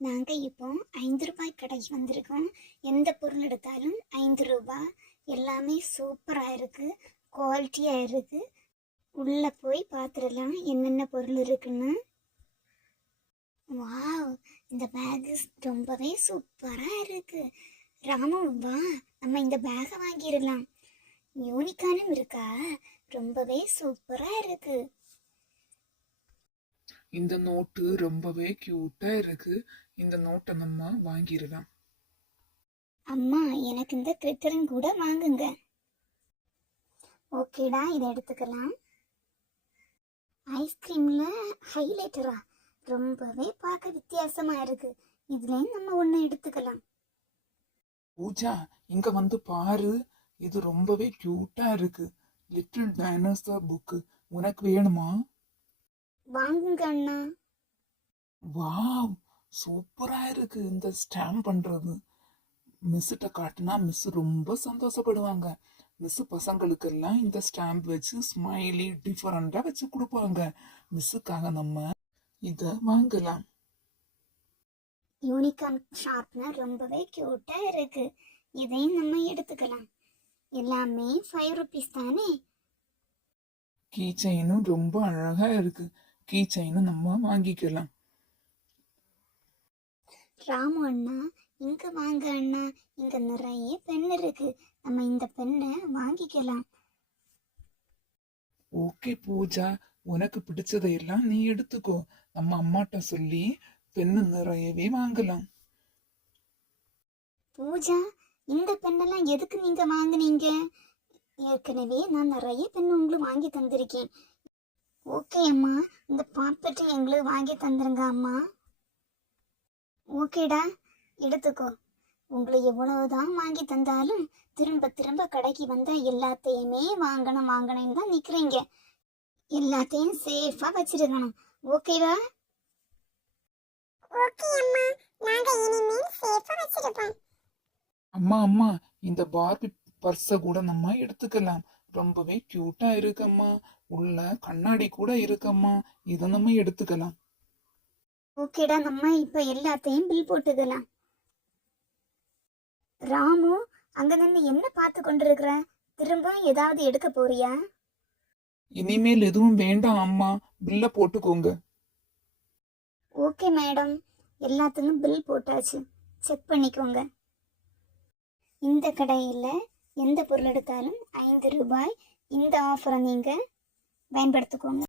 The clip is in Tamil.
நாங்கள் இப்போ 5 ரூபாய் கடைக்கு வந்திருக்கோம். எந்த பொருள் எடுத்தாலும் 5 ரூபாய். எல்லாமே சூப்பராக இருக்குது, குவாலிட்டியாக இருக்குது. உள்ளே போய் பார்த்துடலாம் என்னென்ன பொருள் இருக்குன்னு. வாவ், இந்த பேகு ரொம்பவே சூப்பராக இருக்குது. ராமு வா, நம்ம இந்த பேகை வாங்கிடலாம். யூனிக்கானும் இருக்கா, ரொம்பவே சூப்பராக இருக்குது. இந்த நோட்டு ரொம்பவே கியூட்டா இருக்கு. இந்த நோட்டை நம்ம வாங்கிடலாம். அம்மா, எனக்கு இந்த கிளிட்டரும் கூட வாங்குங்க. ஓகேடா, இதை எடுத்துக்கலாம். ஐஸ்கிரீம்ல ஹைலைட்டரா, ரொம்பவே பார்க்க வித்தியாசமா இருக்கு. இதுலயும் நம்ம ஒண்ணு எடுத்துக்கலாம். பூஜா, இங்க வந்து பாரு, இது ரொம்பவே கியூட்டா இருக்கு. லிட்டில் டைனோசர் புக்கு உனக்கு வேணுமா? வாங்குங்க அண்ணா. வாவ், சூப்பரா இருக்கு. இந்த ஸ்டாம்ப் பண்றது மிஸ்கிட்ட காட்டினா மிஸ் ரொம்ப சந்தோஷப்படுவாங்க. மிஸ் பசங்களுக்கெல்லாம் இந்த ஸ்டாம்ப் வச்சு ஸ்மைலி டிஃபரெண்டா வச்சு கொடுப்பாங்க. மிஸ்ஸுக்காக நம்ம இத வாங்கலாம். யூனிகார்ன் ஷார்ப்னர் ரொம்பவே கியூட்டா இருக்கு. இதையும் நம்ம எடுத்துக்கலாம். எல்லாமே 5 rupees தானே. கீ செயினும் ரொம்ப அழகா இருக்கு. கீ செயினும் நம்ம வாங்கிக்கலாம். ராமு அண்ணா, இங்க வாங்க அண்ணா. இங்க நிறைய பென் இருக்கு, நம்ம இந்த பெண்ணை வாங்கிக்கலாம். ஓகே பூஜா, உனக்கு பிடிச்சதையெல்லாம் நீ எடுத்துக்கோ. நம்ம அம்மாட்ட சொல்லி பெண்ணு நிறையவே வாங்கலாம். பூஜா, இந்த பெண்ணெல்லாம் எதுக்கு நீங்க வாங்குனீங்க? ஏற்கனவே நான் நிறைய பெண் உங்களுக்கு வாங்கி தந்திருக்கேன். ஓகே அம்மா, இந்த பாப்பெட்டு எங்களுக்கு வாங்கி தந்துருங்க அம்மா. ஓகேடா, எடுத்துக்கோ. உங்களை எவ்வளவுதான் வாங்கி தந்தாலும் திரும்ப திரும்ப கடைக்கு வந்தா எல்லாத்தையுமே வாங்கணும்னு தான் நிக்கிறீங்க. எல்லாத்தையும் சேஃபா வச்சிருக்கணும். ஓகேவா? ஓகே அம்மா, நாங்க இனிமேல் சேஃபா வச்சிருப்போம். அம்மா அம்மா, இந்த பார்பி பர்ஸ கூட நம்ம எடுத்துக்கலாம். ரொம்பவே கியூட்டா இருக்கம்மா. உள்ள கண்ணாடி கூட இருக்கம்மா. இதை நம்ம எடுத்துக்கலாம். ஓகேடா, நம்ம இப்ப எல்லாத்தையும் பில் போட்டுக்கலாம். ராமு, அங்க நின்று என்ன பார்த்து கொண்டிருக்கிற? திரும்ப ஏதாவது எடுக்க போறியா? இனிமேல் எதுவும் வேண்டாம் அம்மா, பில்ல போட்டுக்கோங்க. ஓகே மேடம், எல்லாத்துக்கும் பில் போட்டாச்சு. செக் பண்ணிக்கோங்க. இந்த கடையில் எந்த பொருள் எடுத்தாலும் 5 ரூபாய். இந்த ஆஃபரை நீங்கள் பயன்படுத்திக்கோங்க.